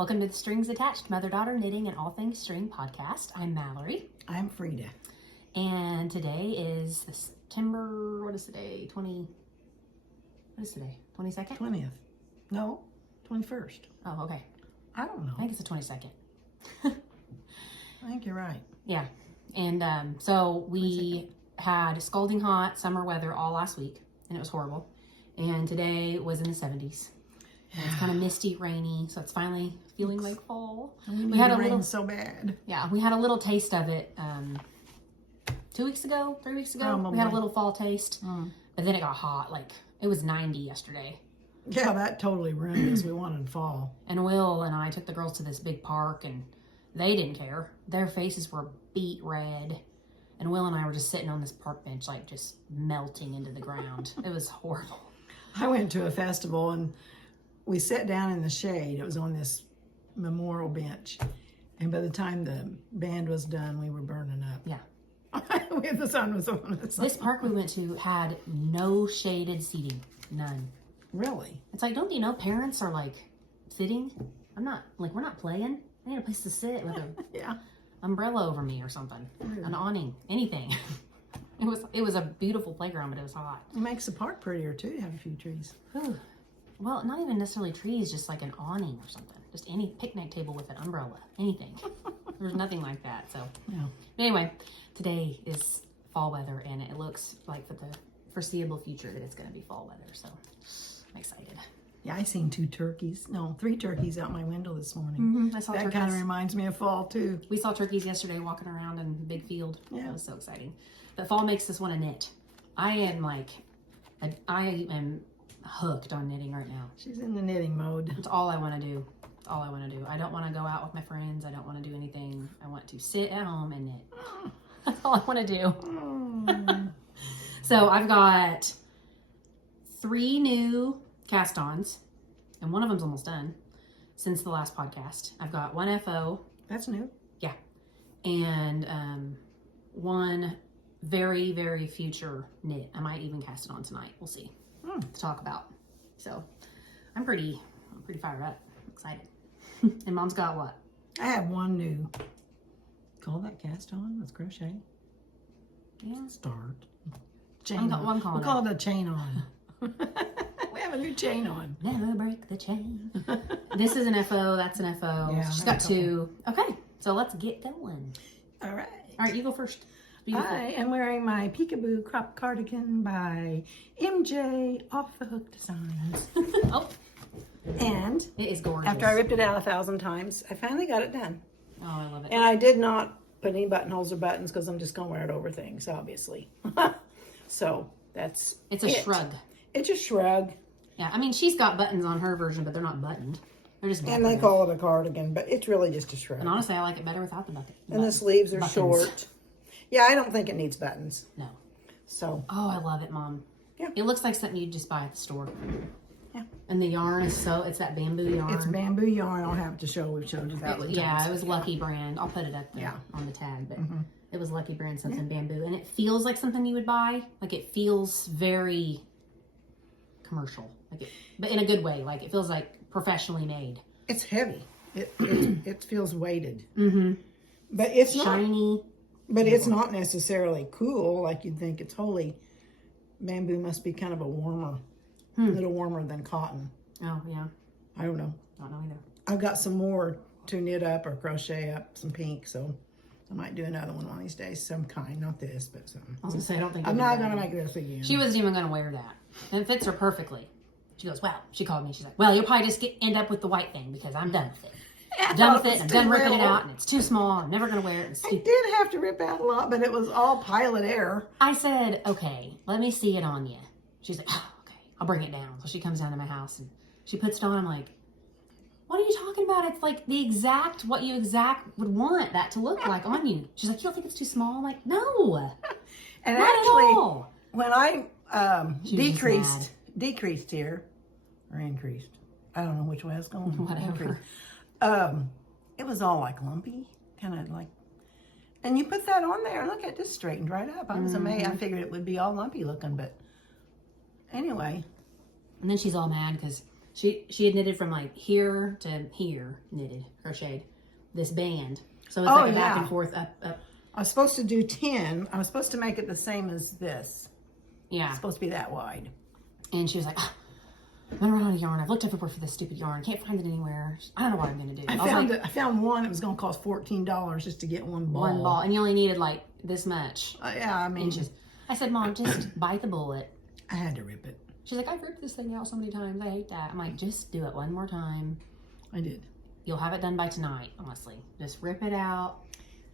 Welcome to the Strings Attached Mother-Daughter Knitting and All Things String podcast. I'm Mallory. I'm Frida. And today is September, what is today? 22nd? 20th. No, 21st. Oh, okay. I don't know. I think it's the 22nd. I think you're right. Yeah. And so we had scalding hot summer weather all last week, and it was horrible. And today was in the 70s. And it's kind of misty, rainy, so it's finally feeling like fall. We had a little so bad. Yeah, we had a little taste of it 3 weeks ago. We had a little fall taste, but then it got hot. Like it was 90 yesterday. Yeah, that totally ruined us. We wanted fall. And Will and I took the girls to this big park, and they didn't care. Their faces were beet red, and Will and I were just sitting on this park bench, like just melting into the ground. It was horrible. I went to a festival and we sat down in the shade. It was on this memorial bench. And by the time the band was done, we were burning up. Yeah. The sun was on us. This park we went to had no shaded seating. None. Really? It's like, don't you know parents are like sitting? We're not playing. I need a place to sit with an umbrella over me or something. Really? An awning. Anything. It was a beautiful playground, but it was hot. It makes the park prettier too to have a few trees. Whew. Well, not even necessarily trees, just like an awning or something. Just any picnic table with an umbrella. Anything. There's nothing like that. So, yeah. Anyway, today is fall weather, and it looks like for the foreseeable future that it's going to be fall weather. So, I'm excited. Yeah, I seen 3 turkeys out my window this morning. I saw that turkeys. kind of reminds me of fall too. We saw turkeys yesterday walking around in the big field. Yeah. That was so exciting. But fall makes us want to knit. I am hooked on knitting right now. She's in the knitting mode. It's all I want to do. It's all I want to do. I don't want to go out with my friends. I don't want to do anything. I want to sit at home and knit. That's all I want to do. So I've got 3 new cast-ons, and one of them's almost done since the last podcast. I've got 1 FO. That's new. Yeah. And 1 very, very future knit. I might even cast it on tonight. We'll see. To talk about. So I'm pretty fired up. I'm excited. And Mom's got what? I have 1 new. Call that cast on with crochet. Yeah. Start. Chain on. We'll call it a chain on. We have a new chain on. Never break the chain. This is an FO. That's an FO. Yeah, She's got 2. Okay. So let's get going. All right. All right. You go first. Beautiful. I am wearing my Peekaboo crop cardigan by MJ Off the Hook Designs. Oh. And it is gorgeous. after I ripped it out 1,000 times, I finally got it done. Oh, I love it. And I did not put any buttonholes or buttons because I'm just going to wear it over things, obviously. So that's It's a shrug. It's a shrug. Yeah. I mean, she's got buttons on her version, but they're not buttoned. They're just And they call it a cardigan, but it's really just a shrug. And honestly, I like it better without the bucket. And the sleeves are short. Yeah, I don't think it needs buttons. No. So. Oh, I love it, Mom. Yeah. It looks like something you'd just buy at the store. Yeah. And the yarn is it's that bamboo yarn. It's bamboo yarn. I'll have to show. We've showed you that one. Yeah, it was Lucky Brand. I'll put it up there on the tag, but it was Lucky Brand something bamboo. And it feels like something you would buy. Like it feels very commercial. But in a good way. Like it feels like professionally made. It's heavy. It feels weighted. But it's shiny. But it's not necessarily cool like you'd think. It's wholly bamboo. Must be kind of a little warmer than cotton. Oh yeah. I don't know. I don't know either. I've got some more to knit up or crochet up, some pink, so I might do another one these days. Some kind, not this, but some. I was gonna say I don't think I'm not gonna make this again. She wasn't even gonna wear that, and it fits her perfectly. She goes, "Well," she called me. She's like, "Well, you'll probably just end up with the white thing because I'm done with it. I'm done with it. I'm done ripping it out, and it's too small. I'm never gonna wear it." I did have to rip out a lot, but it was all pilot air. I said, "Okay, let me see it on you." She's like, "Oh, okay, I'll bring it down." So she comes down to my house and she puts it on. I'm like, "What are you talking about? It's like what you would want that to look like on you." She's like, "You don't think it's too small?" I'm like, "No." And not actually, at all. When I decreased here, or increased, I don't know which way I was going. Whatever. It was all like lumpy, kind of like, and you put that on there. Look, it just straightened right up. I was amazed. I figured it would be all lumpy looking, but anyway. And then she's all mad because She had knitted from like here to here, crocheted this band. So it's like a back and forth up. I was supposed to do 10. I was supposed to make it the same as this. Yeah. It's supposed to be that wide. And she was like, oh, I'm gonna run out of yarn. I've looked everywhere for this stupid yarn. Can't find it anywhere. I don't know what I'm gonna do. I found one. It was gonna cost $14 just to get one ball. One ball, and you only needed like this much. Yeah, I mean, I said, Mom, just bite the bullet. I had to rip it. She's like, I've ripped this thing out so many times. I hate that. I'm like, just do it one more time. I did. You'll have it done by tonight, honestly. Just rip it out.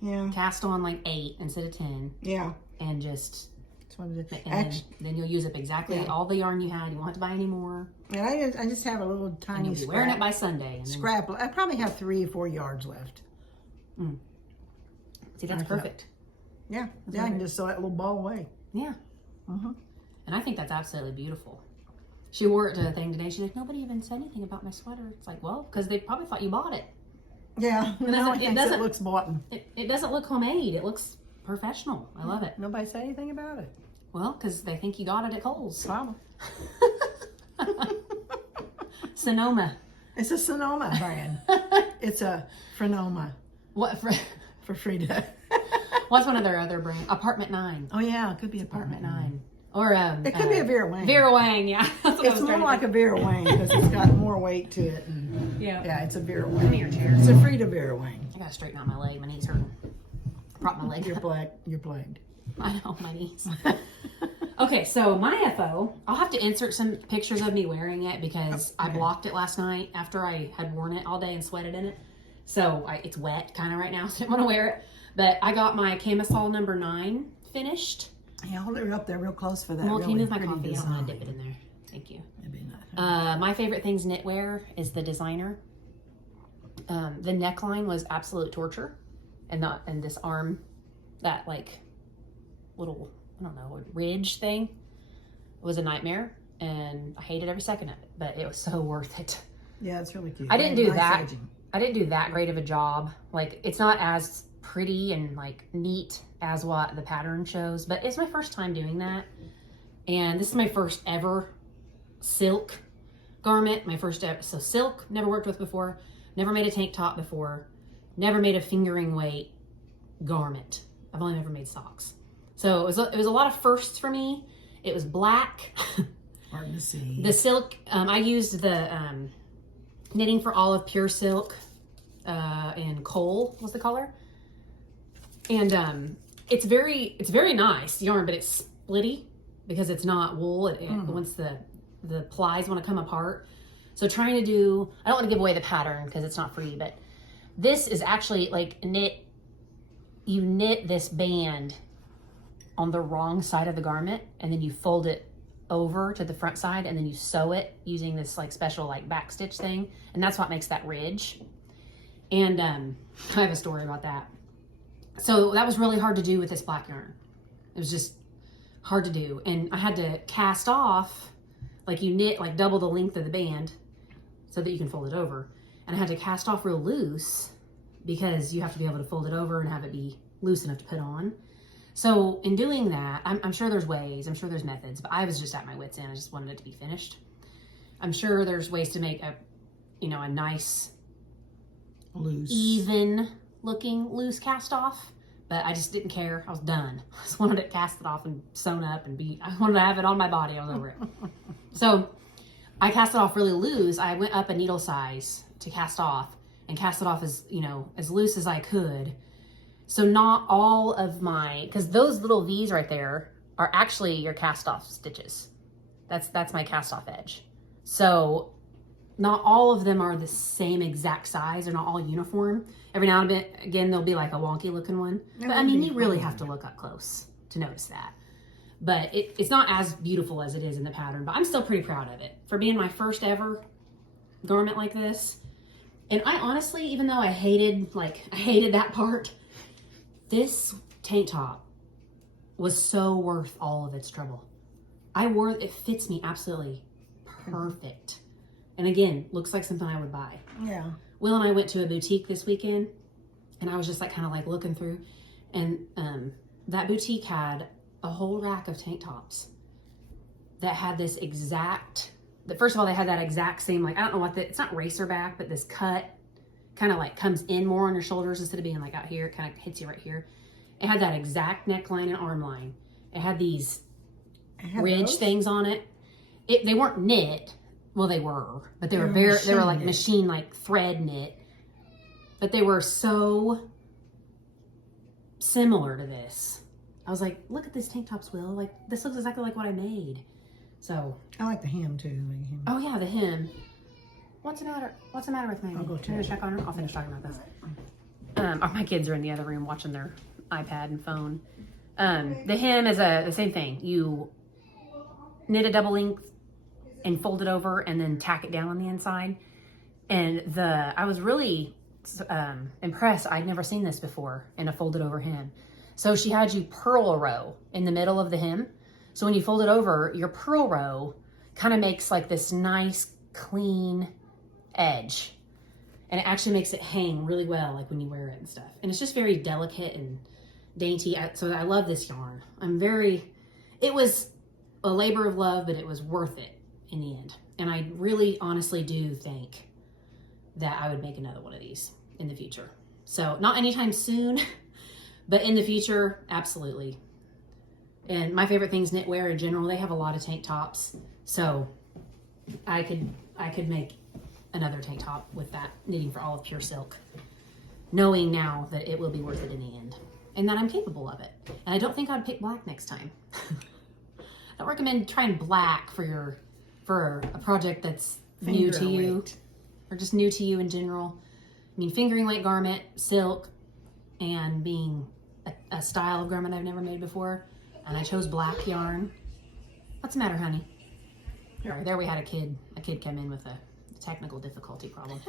Yeah. Cast on like 8 instead of 10. Yeah. And just... And then you'll use up exactly all the yarn you had. You won't have to buy any more. And I just have a little tiny and you'll be wearing it by Sunday. And scrap. I probably have 3 or 4 yards left. See, that's perfect. Yeah. Yeah, I can just sew that little ball away. Yeah. And I think that's absolutely beautiful. She wore it to the thing today. She's like, nobody even said anything about my sweater. It's like, well, because they probably thought you bought it. Yeah. It looks bought. It doesn't look homemade. It looks professional. I love it. Nobody said anything about it. Well, because they think you got it at Kohl's. Probably. Sonoma. It's a Sonoma brand. It's a Frenoma. What for Frida? What's one of their other brands? Apartment 9. Oh yeah, it could be Apartment 9. Or it could be a Vera Wang. Vera Wang, yeah. It's more like a Vera Wang because it's got more weight to it. And yeah, it's a Vera Wang. Give me your chair. It's a Frida Vera Wang. I gotta straighten out my leg. My knees hurting. Prop my leg. You're plagued. I know, my knees. Okay, so my FO, I'll have to insert some pictures of me wearing it because I blocked it last night after I had worn it all day and sweated in it. So it's wet kind of right now, so I didn't want to wear it. But I got my Camisole No.9 finished. Yeah, hold it up there real close for that. Well, can you move my pretty coffee? design. I'm going to dip it in there. Thank you. Maybe not. My favorite thing's knitwear is the designer. The neckline was absolute torture. And this arm, that like little, I don't know, ridge thing was a nightmare. And I hated every second of it, but it was so worth it. Yeah, it's really cute. I didn't do nice that. edging. I didn't do that great of a job. Like, it's not as pretty and like neat as what the pattern shows, but it's my first time doing that. And this is my first ever silk garment. So silk, never worked with before, never made a tank top before, never made a fingering weight garment. I've only ever made socks. So it was a lot of firsts for me. It was black. Hard to see. The silk, I used the Knitting for Olive Pure Silk in Coal was the color. And it's very nice yarn, but it's splitty because it's not wool. Once the plies want to come apart. So trying to do, I don't want to give away the pattern because it's not free, but this is actually like you knit this band on the wrong side of the garment and then you fold it over to the front side and then you sew it using this like special like back stitch thing. And that's what makes that ridge. And I have a story about that. So that was really hard to do with this black yarn. It was just hard to do. And I had to cast off, like you knit like double the length of the band so that you can fold it over. And I had to cast off real loose because you have to be able to fold it over and have it be loose enough to put on. So in doing that, I'm sure there's ways, I'm sure there's methods, but I was just at my wit's end. I just wanted it to be finished. I'm sure there's ways to make a nice, loose, even looking loose cast off, but I just didn't care. I was done. I just wanted it casted off and sewn up and I wanted to have it on my body. I was over it. So I cast it off really loose. I went up a needle size to cast off and cast it off as loose as I could. So not all of because those little V's right there are actually your cast off stitches. That's my cast off edge. So not all of them are the same exact size. They're not all uniform. Every now and again, there'll be like a wonky looking one. But I mean, you really have to look up close to notice that. But it's not as beautiful as it is in the pattern, but I'm still pretty proud of it. For being my first ever garment like this. And I honestly, even though I hated that part, this tank top was so worth all of its trouble. It fits me absolutely perfect. And again, looks like something I would buy. Yeah. Will and I went to a boutique this weekend and I was just like kind of like looking through and that boutique had a whole rack of tank tops that had this exact first of all, they had that exact same, like, I don't know what it's not racer back, but this cut kind of like comes in more on your shoulders instead of being like out here. It kind of hits you right here. It had that exact neckline and arm line. It had these ridge things on it. They weren't knit. Well, they were, but they were like machine, like thread knit. But they were so similar to this. I was like, look at this tank tops, Will. Like, this looks exactly like what I made. So. I like the hem too. Oh yeah, the hem. What's the matter? What's the matter with Maeve? I'll go check on her. I'll finish talking about this. My kids are in the other room watching their iPad and phone. The hem is the same thing. You knit a double length and fold it over and then tack it down on the inside. And I was really impressed. I'd never seen this before in a folded over hem. So she had you purl a row in the middle of the hem. So when you fold it over, your purl row kind of makes like this nice, clean edge. And it actually makes it hang really well, like when you wear it and stuff. And it's just very delicate and dainty. So I love this yarn. It was a labor of love, but it was worth it in the end. And I really honestly do think that I would make another one of these in the future. So not anytime soon, but in the future, absolutely. And my favorite thing is knitwear in general. They have a lot of tank tops. So I could make another tank top with that knitting for all of pure silk, knowing now that it will be worth it in the end and that I'm capable of it. And I don't think I'd pick black next time. I don't recommend trying black for a project that's new to you or just new to you in general. I mean, fingering weight garment, silk, and being a style of garment I've never made before. And I chose black yarn. What's the matter, honey? Sorry, there we had a kid come in with a technical difficulty problem.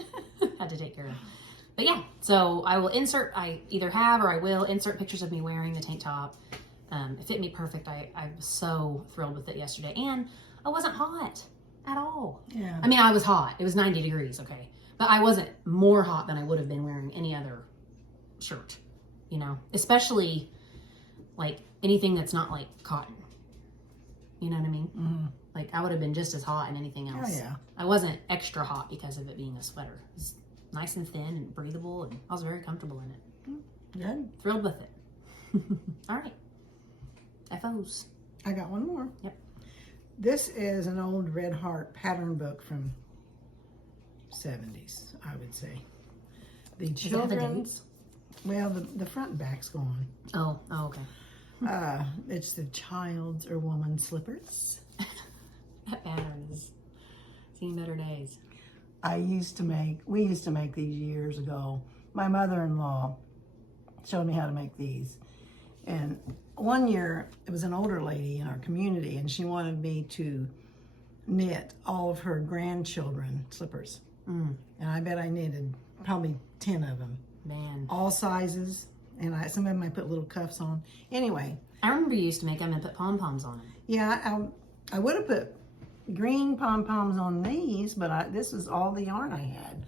Had to take care of. But yeah, so I either have or I will insert pictures of me wearing the tank top. It fit me perfect. I was so thrilled with it yesterday. And I wasn't hot at all. Yeah. I mean, I was hot. It was 90 degrees, okay. But I wasn't more hot than I would have been wearing any other shirt, you know, especially like anything that's not like cotton. You know what I mean? Mm-hmm. Like I would have been just as hot in anything else. Oh, yeah. I wasn't extra hot because of it being a sweater. It was nice and thin and breathable, and I was very comfortable in it. Good. Thrilled with it. All right. FOs. I got one more. Yep. This is an old Red Heart pattern book from 70s, I would say. The children's, well, the front and back's gone. Oh, okay. It's the child's or woman's slippers. That pattern has seen better days. We used to make these years ago. My mother-in-law showed me how to make these. And one year, it was an older lady in our community, and she wanted me to knit all of her grandchildren slippers. And I bet I knitted probably 10 of them. Man. All sizes, and some of them I put little cuffs on. Anyway. I remember you used to make them and put pom-poms on them. Yeah, I would have put green pom-poms on these, but this is all the yarn I had.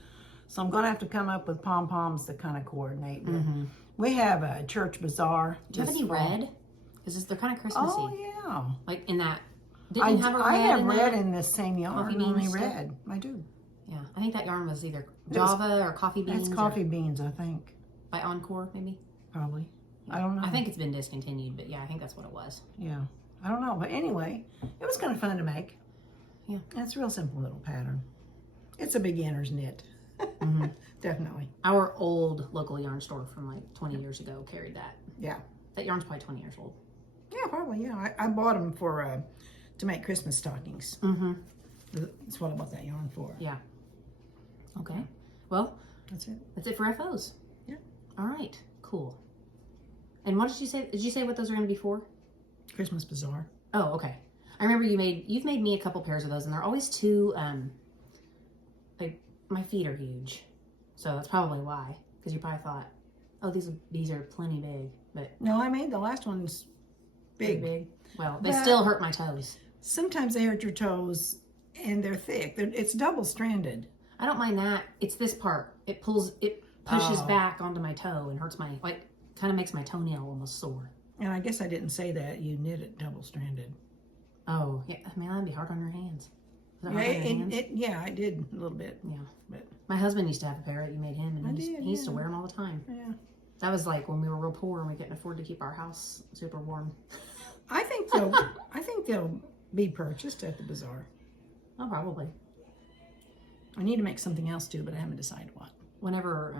So I'm going to have to come up with pom-poms to kind of coordinate. Mm-hmm. We have a church bazaar. Do you have any red? Because they're kind of Christmassy. Oh, yeah. Like in that. I have red in this same yarn, only red. I do. Yeah, I think that yarn was either Java or coffee beans. It's coffee beans, I think. By Encore, maybe? Probably. Yeah. I don't know. I think it's been discontinued, but yeah, I think that's what it was. Yeah. I don't know. But anyway, it was kind of fun to make. Yeah. And it's a real simple little pattern. It's a beginner's knit. Mm-hmm. Definitely. Our old local yarn store from like 20 years ago carried that. Yeah. That yarn's probably 20 years old. Yeah, probably, yeah. I bought them to make Christmas stockings. Mm-hmm. That's what I bought that yarn for. Yeah. Okay. Well, that's it. That's it for FOs. Yeah. All right. Cool. And what did you say? Did you say what those are going to be for? Christmas bazaar. Oh, okay. I remember you've made me a couple pairs of those, and they're always too, like my feet are huge, so that's probably why. Because you probably thought, oh, these are plenty big, but no, I made the last ones big. Big. Well, they still hurt my toes. Sometimes they hurt your toes, and they're thick. It's double stranded. I don't mind that. It's this part. It pushes back onto my toe and hurts kind of makes my toenail almost sore. And I guess I didn't say that. You knit it double stranded. Oh, yeah. I mean, that'd be hard on your hands. Was it hard on your hands? Yeah, I did a little bit. Yeah. But My husband used to have a parrot. You made him, and he used to yeah. wear them all the time. Yeah. That was like when we were real poor and we couldn't afford to keep our house super warm. I think they'll be purchased at the bazaar. Oh, probably. I need to make something else too, but I haven't decided what. Whenever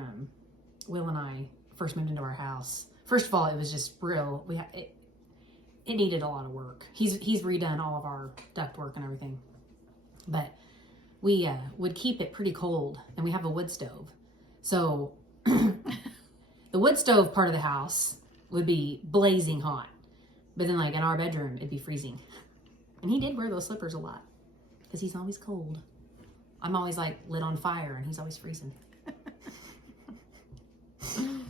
Will and I first moved into our house, first of all, it was just real. It needed a lot of work. He's redone all of our duct work and everything, but we would keep it pretty cold, and we have a wood stove. So the wood stove part of the house would be blazing hot, but then like in our bedroom, it'd be freezing. And he did wear those slippers a lot because he's always cold. I'm always like lit on fire, and he's always freezing.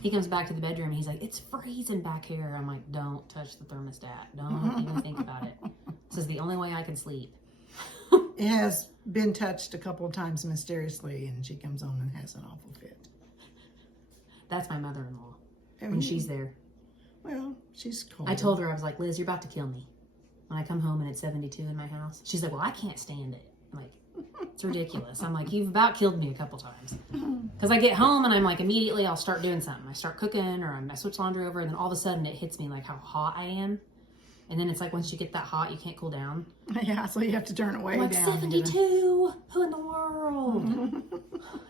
He comes back to the bedroom and he's like, it's freezing back here. I'm like, don't touch the thermostat. Don't even think about it. This is the only way I can sleep. It has been touched a couple of times mysteriously, and she comes on and has an awful fit. That's my mother-in-law when she's there. Well, she's cold. I told her, I was like, Liz, you're about to kill me. When I come home and it's 72 in my house. She's like, well, I can't stand it. I'm like, it's ridiculous. I'm like, you've about killed me a couple times. Because I get home and I'm like, immediately I'll start doing something. I start cooking, or I switch laundry over, and then all of a sudden it hits me like how hot I am. And then it's like once you get that hot, you can't cool down. Yeah, so you have to turn it way like, down. 72? Who in the world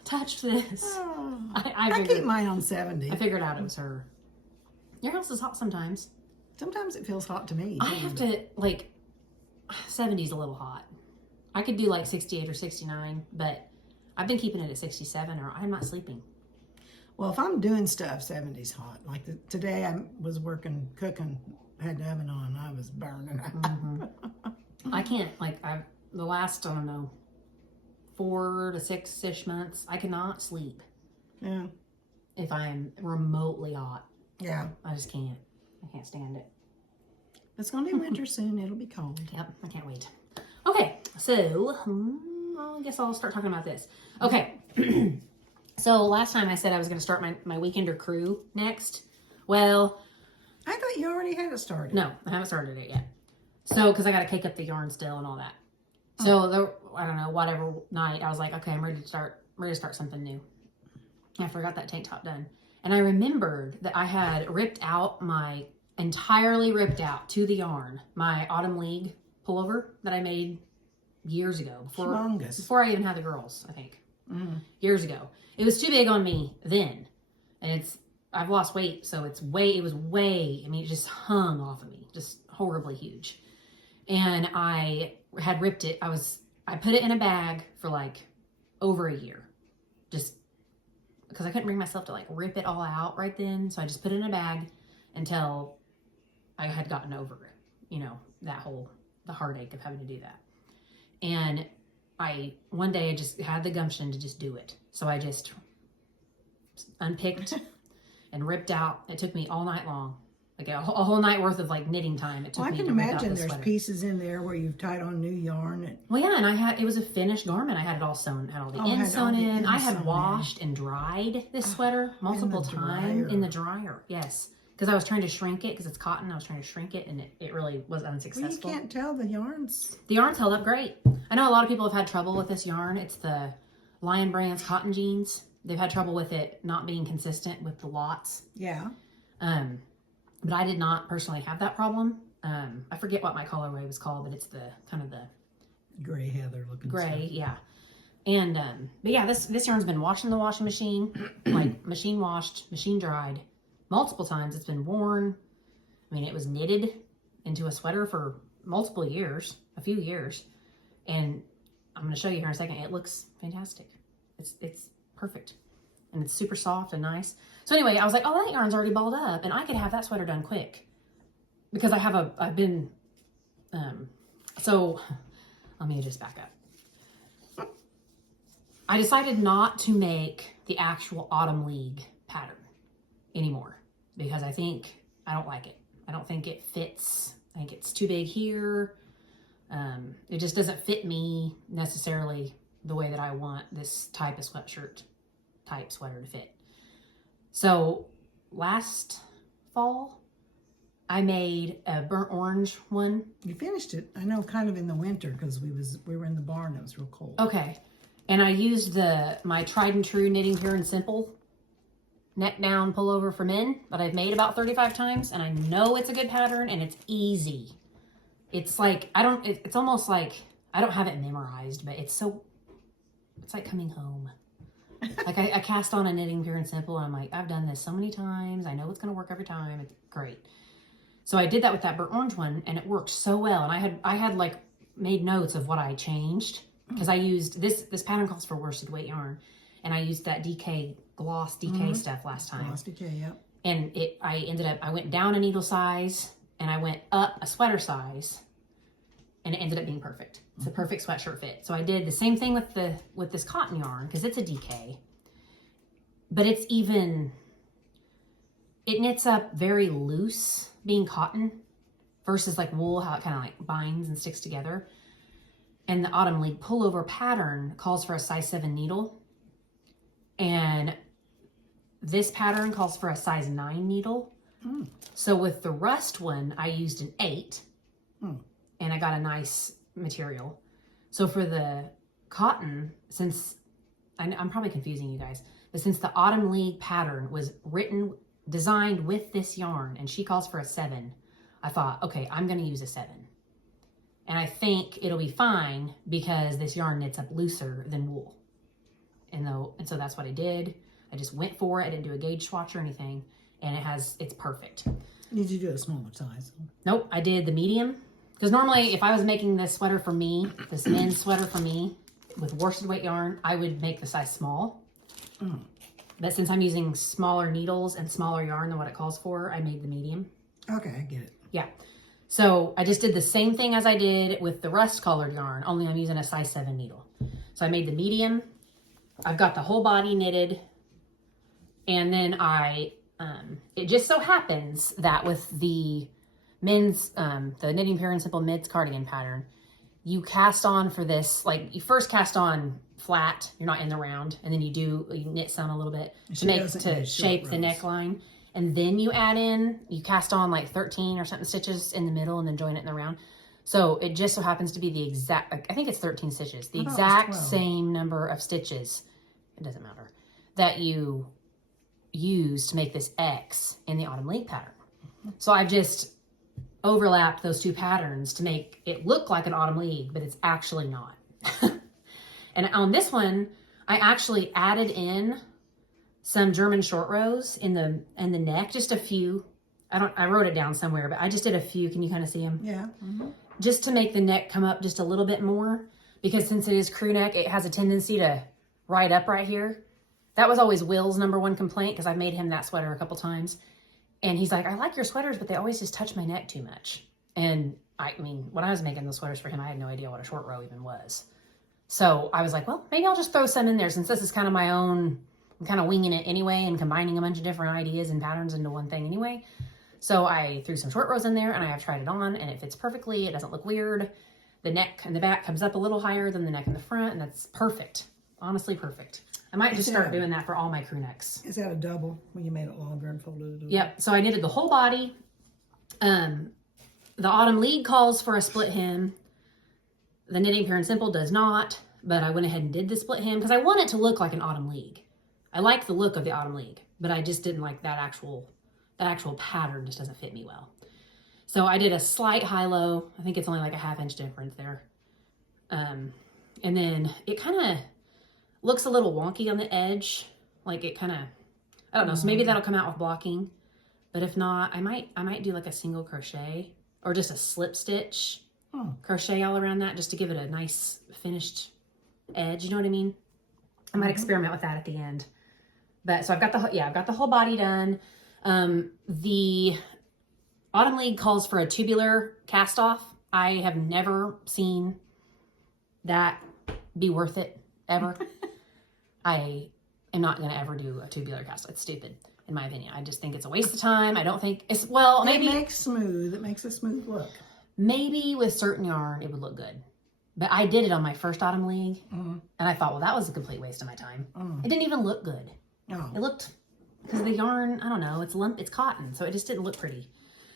touched this? Oh, I keep mine on 70. I figured out it was her. Your house is hot sometimes. Sometimes it feels hot to me. I have to, like, 70's a little hot. I could do like 68 or 69, but I've been keeping it at 67 or I'm not sleeping. Well, if I'm doing stuff, 70's hot. Like today I was cooking, had the oven on, I was burning. I can't, like, the last, I don't know, 4 to 6-ish months, I cannot sleep. Yeah. If I'm remotely hot. Yeah. I just can't. I can't stand it. It's going to be winter soon. It'll be cold. Yep, I can't wait. Okay, so I guess I'll start talking about this. Okay, so last time I said I was going to start my weekender crew next. Well, I thought you already had it started. no, I haven't started it yet. So, because I got to cake up the yarn still and all that. So, I don't know, whatever night, I was like, okay, I'm ready to start something new. After I got that tank top done. And I remembered that I had entirely ripped out to the yarn, my Autumn League pullover that I made years ago. Before I even had the girls, I think. Years ago. It was too big on me then. And I've lost weight, so it just hung off of me. Just horribly huge. And I had ripped it. I put it in a bag for like over a year. Just because I couldn't bring myself to like rip it all out right then. So I just put it in a bag until I had gotten over it. You know, the heartache of having to do that. And one day I just had the gumption to just do it. So I just unpicked and ripped out. It took me all night long. Like a whole night worth of like knitting time. It took me I can to rip out imagine the there's sweater. pieces in there where you've tied on new yarn. Well, yeah, and it was a finished garment. I had it all sewn, had all the ends sewn in. I had washed and dried this sweater multiple times in the dryer. Yes, because I was trying to shrink it because it's cotton. I was trying to shrink it, and it really was unsuccessful. Well, you can't tell the yarns. The yarn's held up great. I know a lot of people have had trouble with this yarn. It's the Lion Brand's cotton jeans. They've had trouble with it not being consistent with the lots. Yeah. But I did not personally have that problem. I forget what my colorway was called, but it's the kind of the gray heather looking gray, stuff. yeah. And but yeah, this yarn's been washed in the washing machine, like machine washed, machine dried, multiple times. It's been worn. I mean, it was knitted into a sweater for multiple years, a few years, and I'm going to show you here in a second. It looks fantastic. It's perfect, and it's super soft and nice. So anyway, I was like, oh, that yarn's already balled up, and I could have that sweater done quick because I've been, so let me just back up. I decided not to make the actual Autumn League pattern anymore because I don't like it. I don't think it fits. I think it's too big here. It just doesn't fit me necessarily the way that I want this type of sweatshirt type sweater to fit. So last fall, I made a burnt orange one. You finished it, I know, kind of in the winter because we were in the barn. It was real cold. Okay. And I used my tried and true Knitting Pure and Simple neck down pullover for men that I've made about 35 times. And I know it's a good pattern and it's easy. It's like, it's almost like, I don't have it memorized, but it's like coming home. Like I cast on a Knitting Pure and Simple and I'm like, I've done this so many times. I know it's going to work every time. It's great. So I did that with that burnt orange one and it worked so well. And I had like made notes of what I changed because I used this pattern calls for worsted weight yarn. And I used that gloss DK stuff last time. Gloss DK, yep. And I went down a needle size and I went up a sweater size and it ended up being perfect. It's a perfect sweatshirt fit. So I did the same thing with this cotton yarn because it's a DK, but it knits up very loose being cotton versus like wool, how it kind of like binds and sticks together. And the Autumn League pullover pattern calls for a size 7 needle. And this pattern calls for a size 9 needle. So with the rust one, I used an 8 and I got a nice material. So for the cotton, since I'm probably confusing you guys, but since the Autumn League pattern was designed with this yarn and she calls for a 7, I thought, okay, I'm going to use a 7. And I think it'll be fine because this yarn knits up looser than wool. And so that's what I did. I just went for it. I didn't do a gauge swatch or anything. And it's perfect. Did you do a smaller size? Nope, I did the medium. Because normally if I was making this sweater for me, this men's sweater for me with worsted weight yarn, I would make the size small. But since I'm using smaller needles and smaller yarn than what it calls for, I made the medium. Okay, I get it. Yeah. So I just did the same thing as I did with the rust colored yarn, only I'm using a size 7 needle. So I made the medium. I've got the whole body knitted. And then it just so happens that with the men's, the Knitting Pure and Simple Mids cardigan pattern, you cast on for this, like you first cast on flat, you're not in the round, and then you knit some a little bit to shape the neckline. And then you cast on like 13 or something stitches in the middle and then join it in the round. So it just so happens to be the exact, I think it's 13 stitches, the exact same number of stitches, it doesn't matter, that you use to make this X in the Autumn League pattern. So I've just overlapped those two patterns to make it look like an Autumn League, but it's actually not. And on this one, I actually added in some German short rows in the neck, just a few. I wrote it down somewhere, but I just did a few. Can you kind of see them? Yeah. Just to make the neck come up just a little bit more, because since it is crew neck, it has a tendency to ride up right here. That was always Will's #1 complaint, because I've made him that sweater a couple times. And he's like, I like your sweaters, but they always just touch my neck too much. And I mean, when I was making the sweaters for him, I had no idea what a short row even was. So I was like, well, maybe I'll just throw some in there since this is kind of my own, I'm kind of winging it anyway and combining a bunch of different ideas and patterns into one thing anyway. So I threw some short rows in there and I have tried it on and it fits perfectly. It doesn't look weird. The neck and the back comes up a little higher than the neck in the front, and that's perfect. Honestly, perfect. I might just start doing that for all my crew necks. Is that a double when you made it longer and folded it over? Yep. So I knitted the whole body. The Autumn League calls for a split hem. The Knitting Pure and Simple does not, but I went ahead and did the split hem because I want it to look like an Autumn League. I like the look of the Autumn League, but I just didn't like that actual pattern just doesn't fit me well. So I did a slight high-low. I think it's only like a 1/2 inch difference there. And then it kind of looks a little wonky on the edge. Like it kind of, I don't know. So maybe that'll come out with blocking, but if not, I might do like a single crochet or just a slip stitch crochet all around that just to give it a nice finished edge. You know what I mean? I might experiment with that at the end. But so I've got the whole body done. The Autumn League calls for a tubular cast off. I have never seen that be worth it ever. I am not going to ever do a tubular cast off. It's stupid in my opinion. I just think it's a waste of time. I don't think it's, well, maybe it makes a smooth look. Maybe with certain yarn it would look good. But I did it on my first Autumn League and I thought, well, that was a complete waste of my time. It didn't even look good. No. It looked, because the yarn, I don't know, it's cotton, so it just didn't look pretty.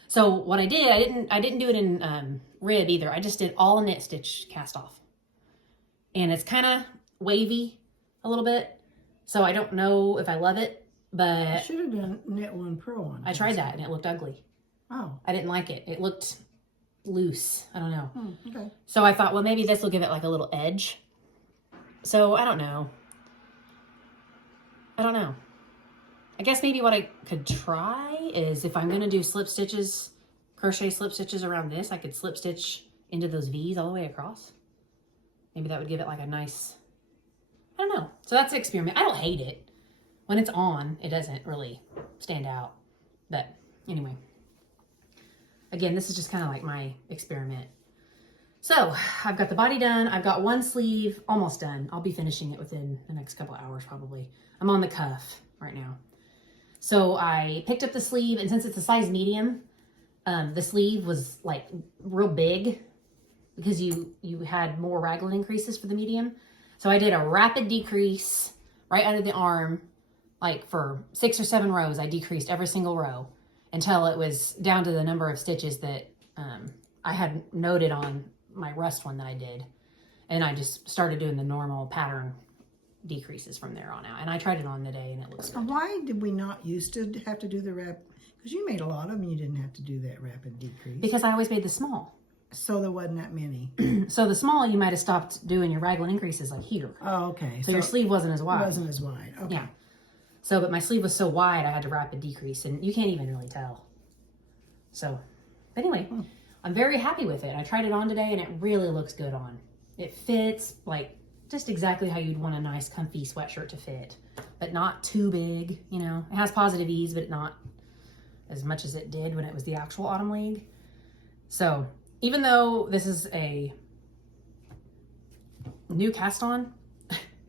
So what I didn't do it in rib either. I just did all knit stitch cast off. And it's kind of wavy a little bit. So I don't know if I love it, but I should have done knit one purl one. I tried that and it looked ugly. Oh. I didn't like it. It looked loose. I don't know. Okay. So I thought, well, maybe this will give it like a little edge. So I don't know. I guess maybe what I could try is if I'm going to do slip stitches, crochet slip stitches around this, I could slip stitch into those V's all the way across. Maybe that would give it like a nice, I don't know. So that's an experiment. I don't hate it. When it's on, it doesn't really stand out. But anyway, again, this is just kind of like my experiment. So I've got the body done. I've got one sleeve almost done. I'll be finishing it within the next couple hours probably. I'm on the cuff right now. So I picked up the sleeve, and since it's a size medium, the sleeve was like real big because you had more raglan increases for the medium. So I did a rapid decrease right under the arm, like for 6 or 7 rows. I decreased every single row until it was down to the number of stitches that I had noted on my rust one that I did. And I just started doing the normal pattern decreases from there on out. And I tried it on today and it looks good. Why did we not used to have to do the rapid? Because you made a lot of them, you didn't have to do that rapid decrease. Because I always made the small. So there wasn't that many. So the small, you might have stopped doing your raglan increases like here. Oh, okay. So your sleeve wasn't as wide. It wasn't as wide. Okay. Yeah. So, but my sleeve was so wide, I had to rapid decrease, and you can't even really tell. So, but anyway, I'm very happy with it. I tried it on today, and it really looks good on. It fits like just exactly how you'd want a nice, comfy sweatshirt to fit, but not too big. You know, it has positive ease, but not as much as it did when it was the actual Autumn League. So, even though this is a new cast on,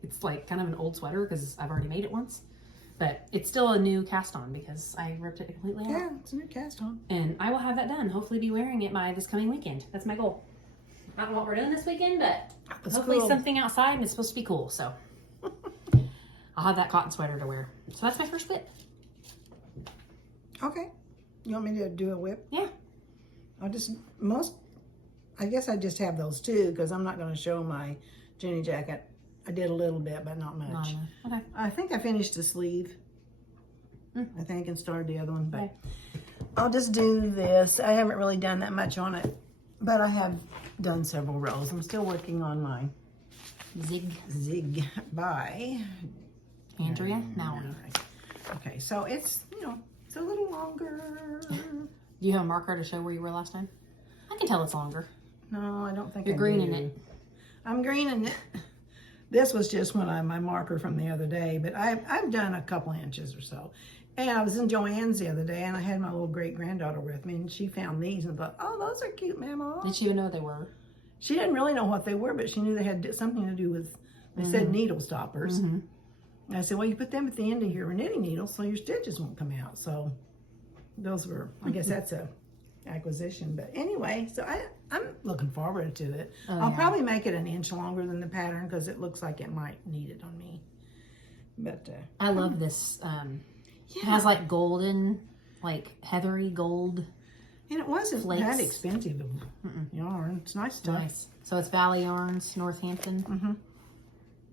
it's like kind of an old sweater because I've already made it once. But it's still a new cast on because I ripped it completely out. Yeah, it's a new cast on. And I will have that done. Hopefully be wearing it by this coming weekend. That's my goal. I don't know what we're doing this weekend, but hopefully something outside and it's supposed to be cool. So I'll have that cotton sweater to wear. So that's my first whip. Okay. You want me to do a whip? Yeah. I guess I just have those two because I'm not going to show my Jenny jacket. I did a little bit, but not much. Okay. I think I finished the sleeve. I think, and started the other one, but Okay. I'll just do this. I haven't really done that much on it, but I have done several rows. I'm still working on my Zig by Andrea Now. Okay, so it's, it's a little longer. Do you have a marker to show where you were last time? I can tell it's longer. No, I don't think You're greening it. I'm greening it. This was just my marker from the other day, but I've done a couple inches or so. And I was in Joann's the other day, and I had my little great-granddaughter with me, and she found these and thought, oh, those are cute, Mama. Did she even know what they were? She didn't really know what they were, but she knew they had something to do with, they said needle stoppers. And I said, well, you put them at the end of your knitting needle so your stitches won't come out. So those were, I guess that's a acquisition. But anyway, so I'm looking forward to it. I'll probably make it an inch longer than the pattern because it looks like it might need it on me. But I love this. It has like golden, like heathery gold. And it wasn't flakes. that expensive of yarn. It's nice stuff. Nice. So it's Valley Yarns, Northampton.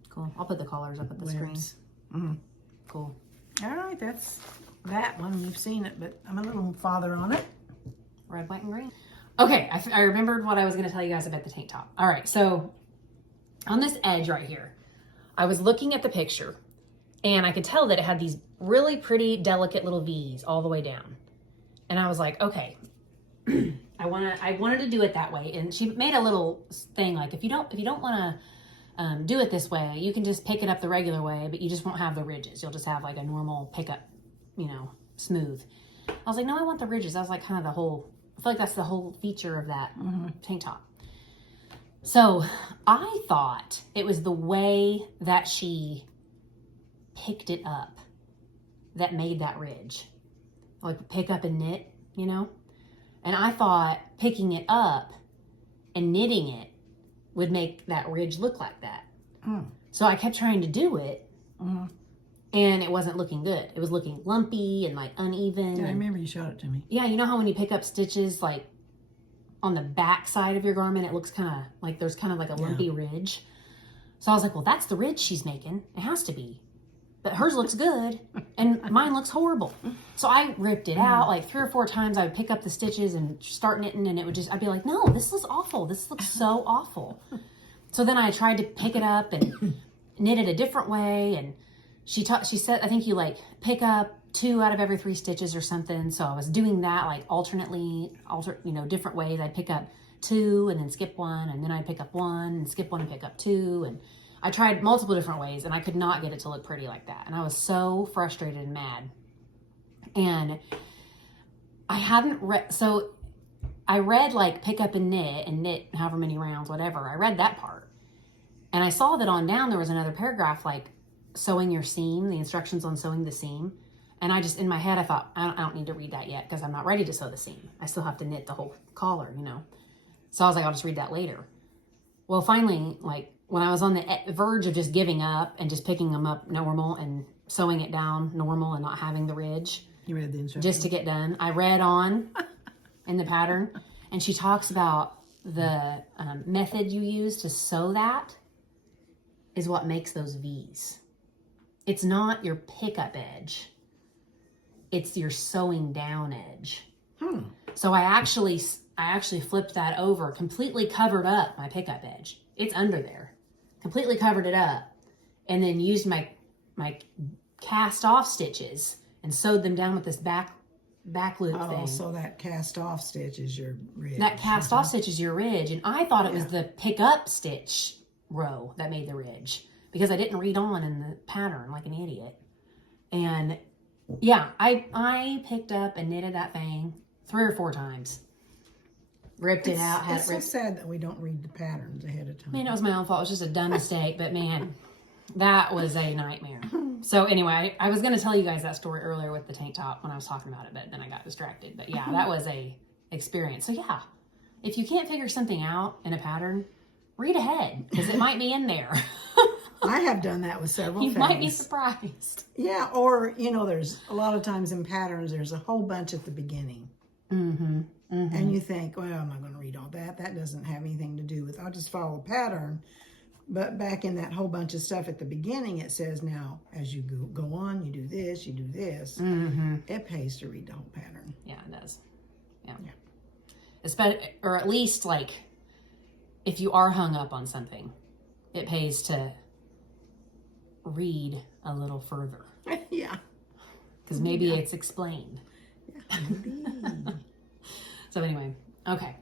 Cool. I'll put the collars up at the screen. Cool. All right, that's that one. You've seen it, but I'm a little farther on it. Red, white, and green. Okay, I remembered what I was going to tell you guys about the tank top. All right, so on this edge right here, I was looking at the picture, and I could tell that it had these really pretty, delicate little V's all the way down. And I was like, okay, I wanted to do it that way. And she made a little thing like, if you don't want to do it this way, you can just pick it up the regular way, but you just won't have the ridges. You'll just have like a normal pickup, smooth. I was like, no, I want the ridges. That was like kind of I feel like that's the whole feature of that tank top. So I thought it was the way that she picked it up that made that ridge. Like pick up and knit, And I thought picking it up and knitting it would make that ridge look like that. So I kept trying to do it. and it wasn't looking good. It was looking lumpy and like uneven. Yeah, I remember you showed it to me. Yeah, you know how when you pick up stitches like on the back side of your garment, it looks kind of like there's kind of like a lumpy ridge. So I was like, well, that's the ridge she's making. It has to be. But hers looks good and mine looks horrible. So I ripped it out like 3 or 4 times. I would pick up the stitches and start knitting, and it would I'd be like, no, this looks awful. This looks so awful. So then I tried to pick it up and knit it a different way. And she said, I think you like pick up 2 out of every 3 stitches or something. So I was doing that like alternately, different ways. I'd pick up 2 and then skip 1, and then I'd pick up 1 and skip 1 and pick up 2. And I tried multiple different ways, and I could not get it to look pretty like that. And I was so frustrated and mad. And I hadn't read, so I read like pick up and knit however many rounds, whatever. I read that part. And I saw that on down there was another paragraph like sewing your seam, the instructions on sewing the seam. And I just, in my head, I thought, I don't need to read that yet because I'm not ready to sew the seam. I still have to knit the whole collar, So I was like, I'll just read that later. Well, finally, like when I was on the verge of just giving up and just picking them up normal and sewing it down normal and not having the ridge. You read the instructions? Just to get done. I read on in the pattern, and she talks about the method you use to sew that is what makes those V's. It's not your pickup edge. It's your sewing down edge. So I actually flipped that over, completely covered up my pickup edge. It's under there. Completely covered it up, and then used my cast off stitches and sewed them down with this back loop thing. Oh, so that cast off stitch is your ridge. That cast off stitch is your ridge, and I thought it was the pick up stitch row that made the ridge because I didn't read on in the pattern like an idiot. And yeah, I picked up and knitted that thing 3 or 4 times. Ripped it out. It's so sad that we don't read the patterns ahead of time. Man, it was my own fault. It was just a dumb mistake. But man, that was a nightmare. So anyway, I was going to tell you guys that story earlier with the tank top when I was talking about it, but then I got distracted. But yeah, that was a experience. So yeah, if you can't figure something out in a pattern, read ahead because it might be in there. I have done that with several things. You might be surprised. Yeah, or, there's a lot of times in patterns, there's a whole bunch at the beginning. And you think, well, I'm not going to read all that. That doesn't have anything to do with, I'll just follow a pattern. But back in that whole bunch of stuff at the beginning, it says now, as you go on, you do this, you do this. It pays to read the whole pattern. Yeah, it does. Yeah. Especially, or at least, like, if you are hung up on something, it pays to read a little further. Yeah. Because maybe it's explained. Yeah, maybe. So anyway, okay.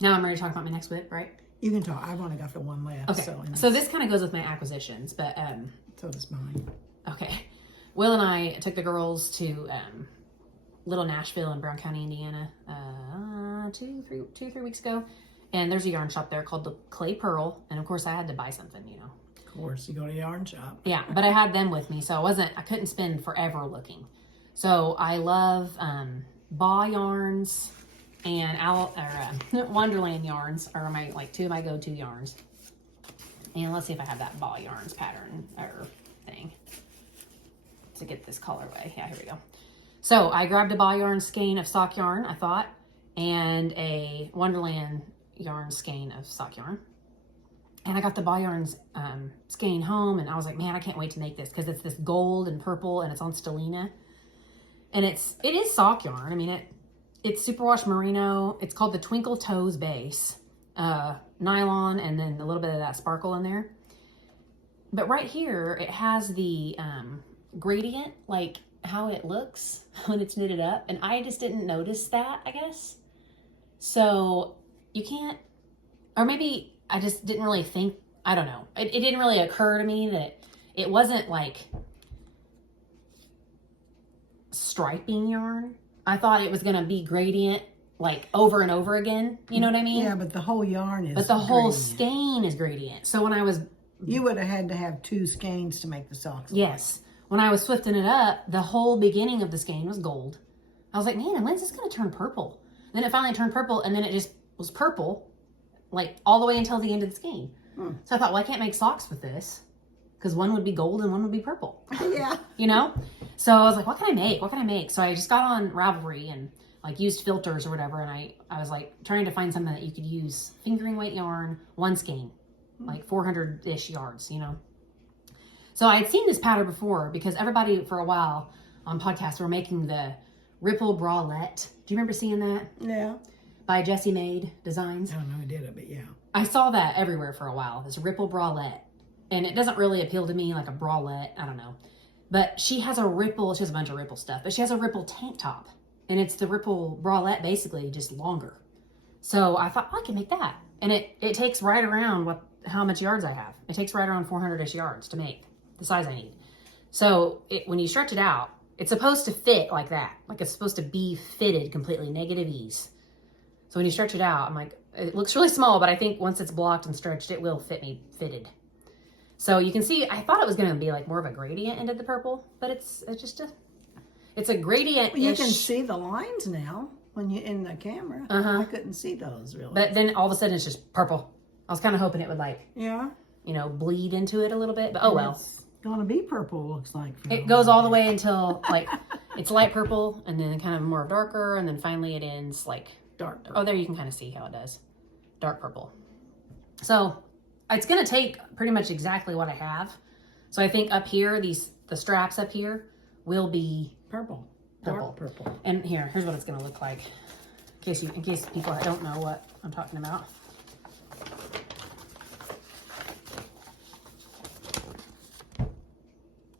Now I'm ready to talk about my next whip, right? You can talk. I've only got the one left. Okay. So this kind of goes with my acquisitions, but so does mine. Okay. Will and I took the girls to Little Nashville in Brown County, Indiana, 2-3 weeks ago, and there's a yarn shop there called the Clay Pearl, and of course I had to buy something, Of course, you go to the yarn shop. Yeah, but I had them with me, so I couldn't spend forever looking. So I love Baw yarns and Wonderland yarns are my 2 of my go-to yarns. And let's see if I have that Baw yarns pattern or thing to get this colorway. Yeah, here we go. So I grabbed a Baw yarn skein of sock yarn, I thought, and a Wonderland yarn skein of sock yarn. And I got the Baw yarns skein home, and I was like, man, I can't wait to make this because it's this gold and purple, and it's on Stellina. And it is sock yarn. I mean, it's superwash merino. It's called the Twinkle Toes base. Nylon, and then a little bit of that sparkle in there. But right here, it has the gradient, like how it looks when it's knitted up. And I just didn't notice that, I guess. So you can't, or maybe I just didn't really think, I don't know. It didn't really occur to me that it wasn't like striping yarn. I thought it was going to be gradient like over and over again. You know what I mean? Yeah, but the whole yarn is But the whole gradient. skein is gradient. So when I was... You would have had to have 2 skeins to make the socks. Yes. When I was swifting it up, the whole beginning of the skein was gold. I was like, man, when's this going to turn purple? Then it finally turned purple, and then it just was purple, like all the way until the end of the skein. So I thought, well, I can't make socks with this because one would be gold and one would be purple. Yeah. You know? So I was like, what can I make? What can I make? So I just got on Ravelry and like used filters or whatever. And I was like trying to find something that you could use fingering weight yarn, one skein, like 400-ish yards, you know? So I had seen this pattern before because everybody for a while on podcasts were making the Ripple Bralette. Do you remember seeing that? Yeah. By Jessie Maid Designs. I don't know who did it, but yeah. I saw that everywhere for a while, this Ripple Bralette. And it doesn't really appeal to me like a bralette. I don't know. But she has a Ripple, she has a bunch of Ripple stuff, but she has a Ripple tank top. And it's the Ripple Bralette, basically, just longer. So I thought, I can make that. And it takes right around how much yards I have. It takes right around 400-ish yards to make the size I need. So when you stretch it out, it's supposed to fit like that. Like it's supposed to be fitted completely, negative ease. So when you stretch it out, I'm like, it looks really small, but I think once it's blocked and stretched, it will fit me fitted. So you can see, I thought it was going to be like more of a gradient into the purple, but it's a gradient. Well, you can see the lines now when you in the camera. I couldn't see those really. But then all of a sudden it's just purple. I was kind of hoping it would like, bleed into it a little bit, but oh well. It's gonna be purple, looks like. It goes all the way until like it's light purple and then kind of more darker, and then finally it ends like dark purple. Oh, there you can kind of see how it does. Dark purple. So it's going to take pretty much exactly what I have. So I think up here, the straps up here will be purple. Dark purple. And here's what it's going to look like. In case people don't know what I'm talking about.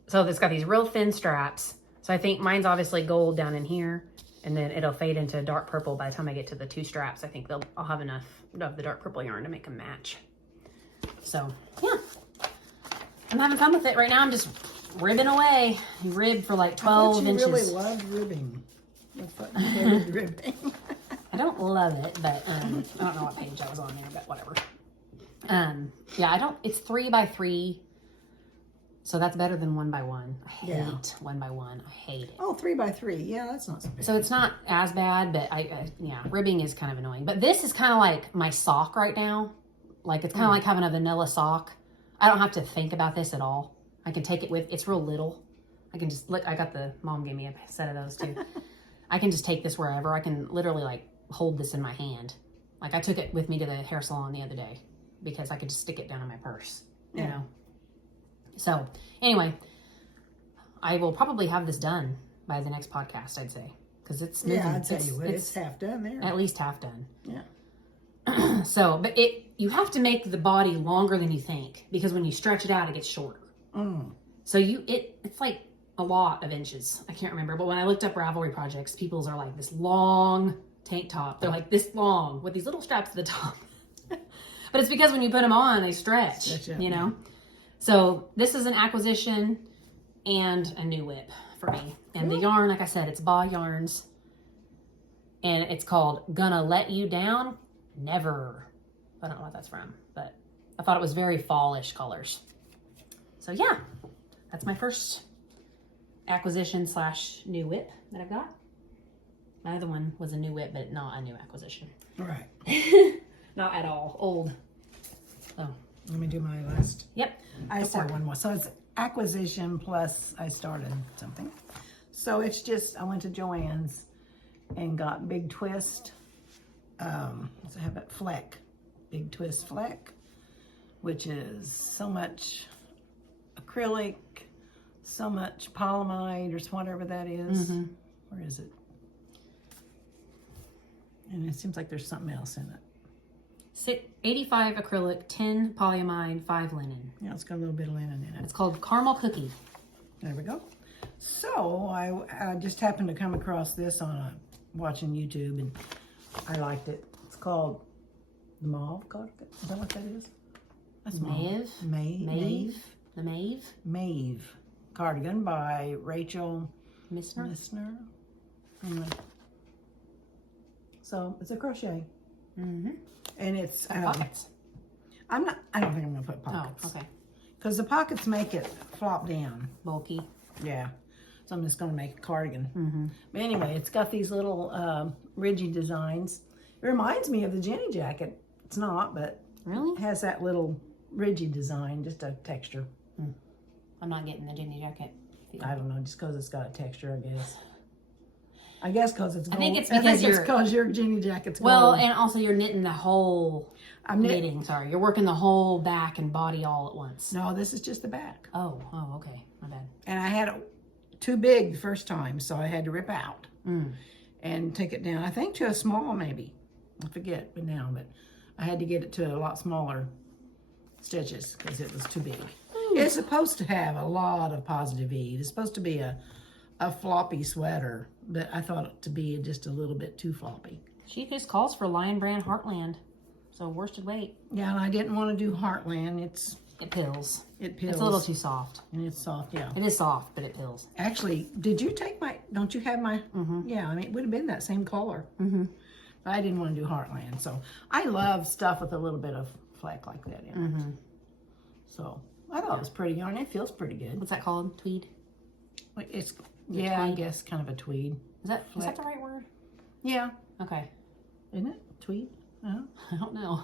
So it's got these real thin straps. So I think mine's obviously gold down in here. And then it'll fade into dark purple by the time I get to the two straps. I think I'll have enough of the dark purple yarn to make them match. So, yeah. I'm having fun with it. Right now, I'm just ribbing away. I ribbed for like 12 inches. You really love ribbing. That's what you hated ribbing. I don't love it, but I don't know what page I was on there, but whatever. Yeah, it's 3x3. So that's better than 1x1. I hate 1x1. I hate it. Oh, 3x3. Yeah, that's not so bad. So it's not as bad, but ribbing is kind of annoying. But this is kind of like my sock right now. Like it's kind of like having a vanilla sock. I don't have to think about this at all. I can take it it's real little. I can just look. I got mom gave me a set of those too. I can just take this wherever. I can literally like hold this in my hand. Like I took it with me to the hair salon the other day because I could just stick it down in my purse, you know? So anyway, I will probably have this done by the next podcast, I'd say. Because it's moving. Yeah, I'd tell you what, it's half done there. At least half done. Yeah. So, but you have to make the body longer than you think, because when you stretch it out, it gets shorter. So it's like a lot of inches. I can't remember, but when I looked up Ravelry projects, people's are like this long tank top. They're like this long with these little straps at the top. But it's because when you put them on, they stretch, you know? So this is an acquisition and a new whip for me. And the yarn, like I said, it's Ba Yarns. And it's called Gonna Let You Down Never. I don't know what that's from, but I thought it was very fallish colors. So yeah, that's my first acquisition / new whip that I've got. My other one was a new whip, but not a new acquisition. Right. Not at all. Old. Oh. Let me do my last. Yep. I said one more. So it's acquisition plus I started something. So it's just, I went to Joann's and got Big Twist. So I have that fleck, Big Twist fleck, which is so much acrylic, so much polyamide or whatever that is. Where is it? And it seems like there's something else in it. 85 acrylic, 10 polyamide, 5 linen. Yeah, it's got a little bit of linen in it. It's called Caramel Cookie. There we go. So I just happened to come across this on watching YouTube, and I liked it. It's called the Mauve cardigan. Is that what that is? That's Maeve. Maeve. The Maeve. Maeve cardigan by Rachel Missner. Anyway. So it's a crochet. And it's pockets. I don't think I'm gonna put pockets. Oh, okay. Because the pockets make it flop down. Bulky. Yeah. So I'm just gonna make a cardigan. But anyway, it's got these little ridgy designs. It reminds me of the Jenny jacket. It's not, but really it has that little ridgy design, just a texture. I'm not getting the Jenny jacket. I don't know, just because it's got a texture, I guess because it's gold. I think it's because your Jenny jacket's gold. Well, and also you're knitting the whole... Sorry. You're working the whole back and body all at once. No, this is just the back. Oh, okay. My bad. And I had it too big the first time, so I had to rip out and take it down. I think to a small, maybe. I forget but I had to get it to a lot smaller stitches because it was too big. It's supposed to have a lot of positive ease. It's supposed to be a floppy sweater, but I thought it to be just a little bit too floppy. She just calls for Lion Brand Heartland. So worsted weight. Yeah, and I didn't want to do Heartland. It pills. It pills. It's a little too soft. And it's soft, yeah. It is soft, but it pills. Actually, did you take don't you have my, yeah, I mean, it would have been that same color. But I didn't want to do Heartland. So I love stuff with a little bit of fleck like that in it. So I thought it was pretty yarn. It feels pretty good. What's that called? Tweed? It's, yeah, tweed? I guess kind of a tweed. Is that the right word? Yeah. Okay. Isn't it? Tweed? I don't know.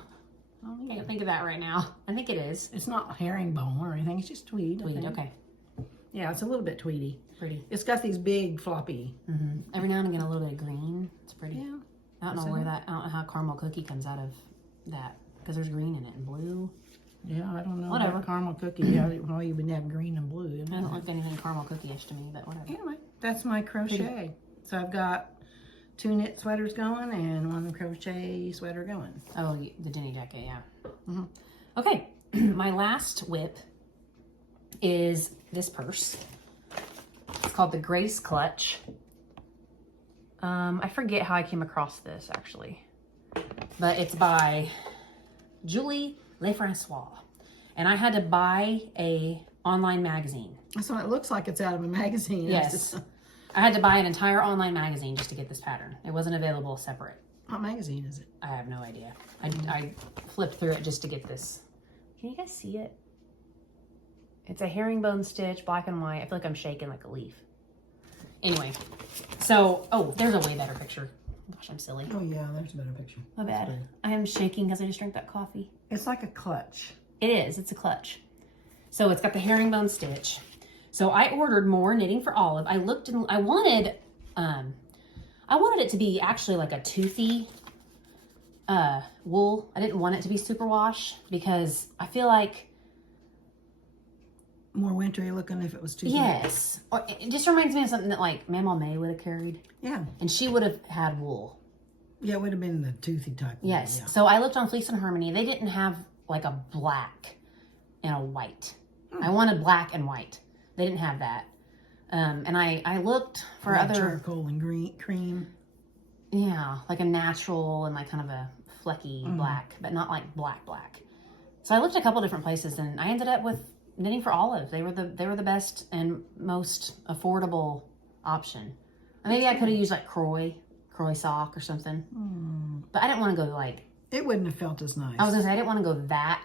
I can't think of that right now. I think it is. It's not herringbone or anything. It's just tweed. Tweed, okay. Yeah, it's a little bit tweedy. Pretty. It's got these big floppy. Every now and again, a little bit of green. It's pretty. Yeah. I don't know I don't know how caramel cookie comes out of that because there's green in it and blue. Yeah, I don't know. Whatever. Caramel cookie. Yeah, well, you would have green and blue. It doesn't look anything caramel cookie-ish to me, but whatever. Anyway, that's my crochet. So I've got 2 knit sweaters going and 1 crochet sweater going. Oh, the Jenny jacket, yeah. Okay, my last whip is this purse. It's called the Grace Clutch. I forget how I came across this, actually. But it's by Julie Lefrancois. And I had to buy a online magazine. So it looks like it's out of a magazine. Yes. I had to buy an entire online magazine just to get this pattern. It wasn't available separate. What magazine is it? I have no idea. I flipped through it just to get this. Can you guys see it? It's a herringbone stitch, black and white. I feel like I'm shaking like a leaf. Anyway, so, oh, there's a way better picture. Gosh, I'm silly. Oh yeah, there's a better picture. My bad. I am shaking because I just drank that coffee. It's like a clutch. It is. It's a clutch. So it's got the herringbone stitch. So I ordered more knitting for Olive. I looked and I wanted it to be actually like a toothy wool. I didn't want it to be superwash because I feel like more wintry looking if it was toothy. Yes. Or it just reminds me of something that like Mama May would have carried. Yeah. And she would have had wool. Yeah, it would have been the toothy type. Yes. Yeah. So I looked on Fleece and Harmony. They didn't have like a black and a white. I wanted black and white. They didn't have that. And I looked for like other charcoal and green cream. Yeah, like a natural and like kind of a flecky black, but not like black. So I looked a couple different places and I ended up with Knitting for Olive. They were the best and most affordable option. And maybe I could have used like Croy sock or something. But I didn't want to go like... It wouldn't have felt as nice. I was going to say, I didn't want to go that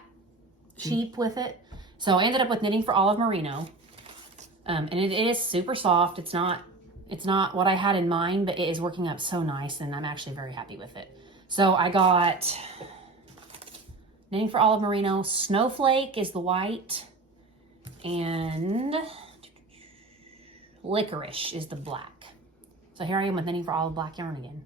cheap with it. So I ended up with Knitting for Olive Merino. And it is super soft. It's not what I had in mind, but it is working up so nice and I'm actually very happy with it. So I got Knitting for Olive Merino. Snowflake is the white. And Licorice is the black. So here I am with Knitting for Olive black yarn again.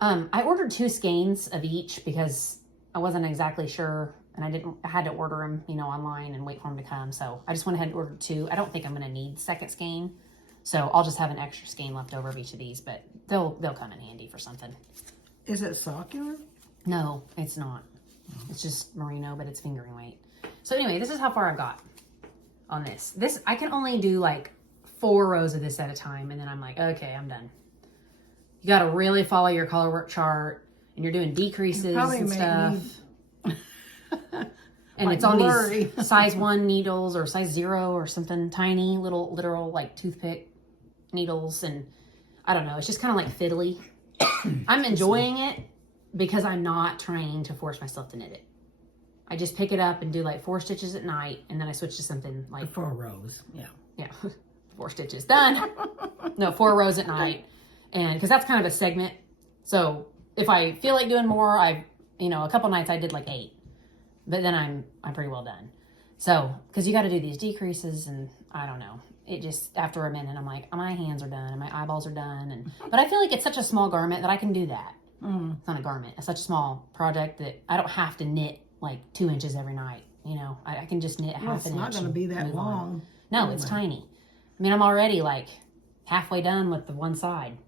I ordered 2 skeins of each because I wasn't exactly sure. And I had to order them, online and wait for them to come. So I just went ahead and ordered 2. I don't think I'm going to need the second skein. So I'll just have an extra skein left over of each of these, but they'll come in handy for something. Is it sock yarn? No, it's not. It's just merino, but it's fingering weight. So anyway, this is how far I've got on this. This, I can only do like 4 rows of this at a time. And then I'm like, okay, I'm done. You got to really follow your color work chart and you're doing decreases and stuff. And like it's on blurry. these size 1 needles or size 0 or something, tiny little literal like toothpick needles. And I don't know, it's just kind of like fiddly. I'm enjoying it because I'm not trying to force myself to knit it. I just pick it up and do like 4 stitches at night and then I switch to something like 4 rows. Yeah. 4 stitches done. No, 4 rows at night. And because that's kind of a segment. So if I feel like doing more, a couple nights I did like 8. But then I'm pretty well done. So, because you got to do these decreases, and I don't know. It just, after a minute, I'm like, my hands are done and my eyeballs are done. But I feel like it's such a small garment that I can do that. It's not a garment. It's such a small project that I don't have to knit like 2 inches every night. You know, I can just knit half an inch. It's not going to be that long. No, anyway. It's tiny. I mean, I'm already like halfway done with the one side,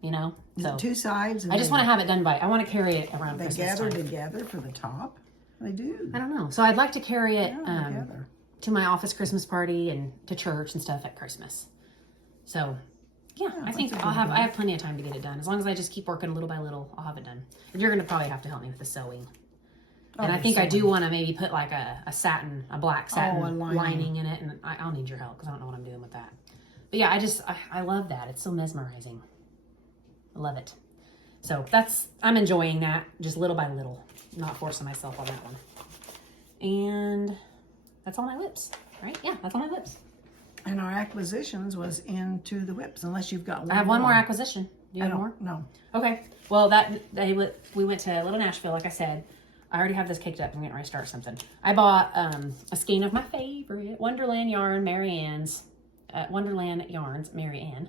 you know? So 2 sides. I just want to have it done I want to carry it around They Christmas gather time. together for the top? They do. I don't know. So I'd like to carry it together. To my office Christmas party and to church and stuff at Christmas. So, yeah, I think I have plenty of time to get it done. As long as I just keep working little by little, I'll have it done. And you're going to probably have to help me with the sewing. And I think I do want to maybe put like a black satin lining in it. And I'll need your help because I don't know what I'm doing with that. But yeah, I love that. It's so mesmerizing. I love it. So I'm enjoying that just little by little, not forcing myself on that one. And that's all my whips, right? Yeah, that's all my whips. And our acquisitions was into the whips, unless you've got one. I have one more acquisition. Do you have more? No. Okay. Well, we went to Little Nashville, like I said. I already have this caked up. I'm getting ready to start something. I bought a skein of my favorite Wonderland yarn, Wonderland Yarns, Mary Ann.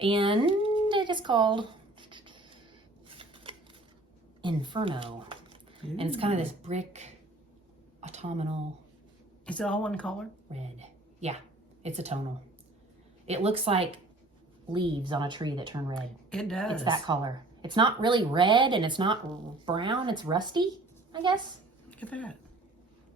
And it is called Inferno. Ooh. And it's kind of this brick autumnal. Is it all one color? Red. Yeah, it's a tonal. It looks like leaves on a tree that turn red. It does. It's that color. It's not really red and it's not brown. It's rusty, I guess. Look at that.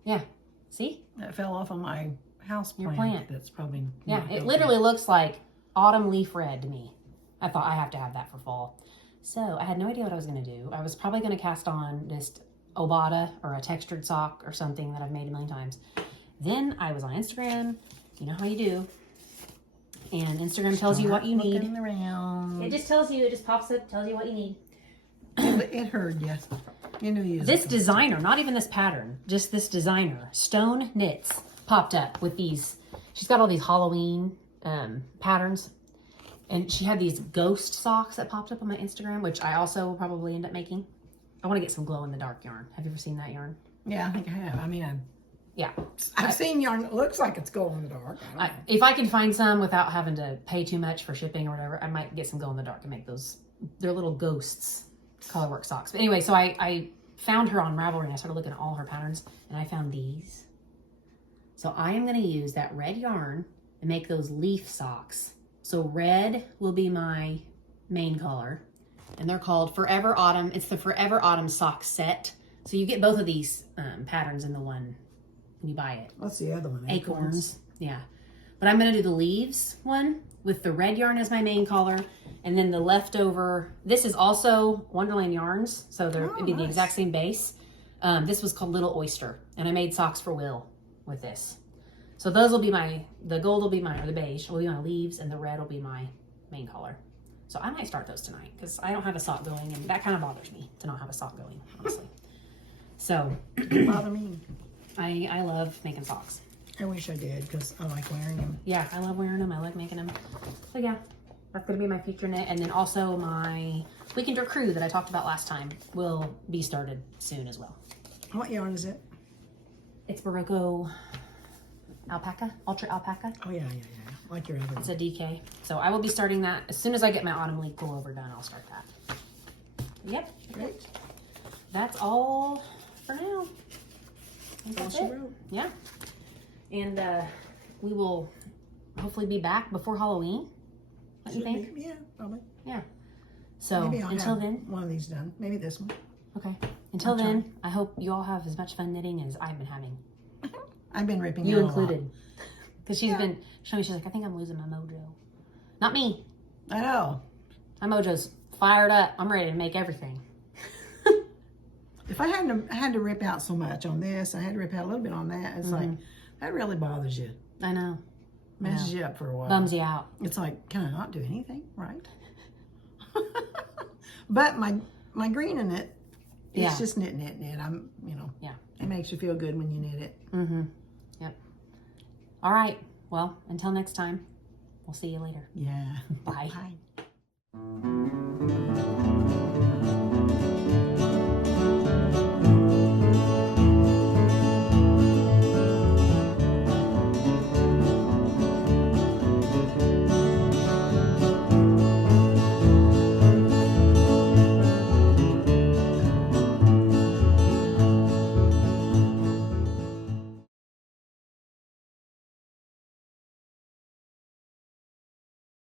Yeah. See? That fell off on my house plant. Your plant. That's probably. Yeah, it literally looks like autumn leaf red to me. I thought I have to have that for fall. So I had no idea what I was going to do. I was probably going to cast on just Obata or a textured sock or something that I've made a million times. Then I was on Instagram. You know how you do. And Instagram tells you what you need. Around. It just tells you, it just pops up, tells you what you need. It heard you. You knew you. This designer, not even this pattern, just this designer, Stone Knits, popped up with these. She's got all these Halloween patterns. And she had these ghost socks that popped up on my Instagram, which I also will probably end up making. I want to get some glow-in-the-dark yarn. Have you ever seen that yarn? Yeah, I think I have. I mean, yeah. I've seen yarn that looks like it's glow-in-the-dark. If I can find some without having to pay too much for shipping or whatever, I might get some glow-in-the-dark and make those. They're little ghosts colorwork socks. But anyway, so I found her on Ravelry and I started looking at all her patterns and I found these. So I am going to use that red yarn and make those leaf socks. So red will be my main color. And they're called Forever Autumn. It's the Forever Autumn sock set. So you get both of these patterns in the one when you buy it. What's the other one? Acorns. Yeah. But I'm going to do the leaves one with the red yarn as my main color. And then the leftover, this is also Wonderland Yarns. So it'd be the exact same base. This was called Little Oyster. And I made socks for Will with this. So those will be the gold will be or the beige will be my leaves, and the red will be my main color. So I might start those tonight because I don't have a sock going, and that kind of bothers me to not have a sock going, honestly. So, It bother me. I love making socks. I wish I did because I like wearing them. Yeah, I love wearing them. I like making them. So yeah, that's going to be my future knit. And then also my Weekender Crew that I talked about last time will be started soon as well. What yarn is it? It's Barocco Alpaca, Ultra Alpaca. Oh, yeah. Like your other one. It's a DK. So I will be starting that. As soon as I get my autumn leaf pullover done, I'll start that. Yep. Great. That's all for now. That's all she wrote. Yeah. And we will hopefully be back before Halloween. What do you think? Yeah, probably. Yeah. So Maybe I'll until have then. one of these done. Maybe this one. Okay. Until then, I hope you all have as much fun knitting as I've been having. I've been ripping You out included. Because she's been showing me, she's like, I think I'm losing my mojo. Not me. I know. My mojo's fired up. I'm ready to make everything. If I had to rip out so much on this, I had to rip out a little bit on that. It's like, that really bothers you. I know. Messes you up for a while. Bums you out. It's like, can I not do anything? Right? But my green in it, it's just knit. I'm, Yeah. It makes you feel good when you knit it. Mm-hmm. Yep. All right. Well, until next time, we'll see you later. Yeah. Bye. Bye.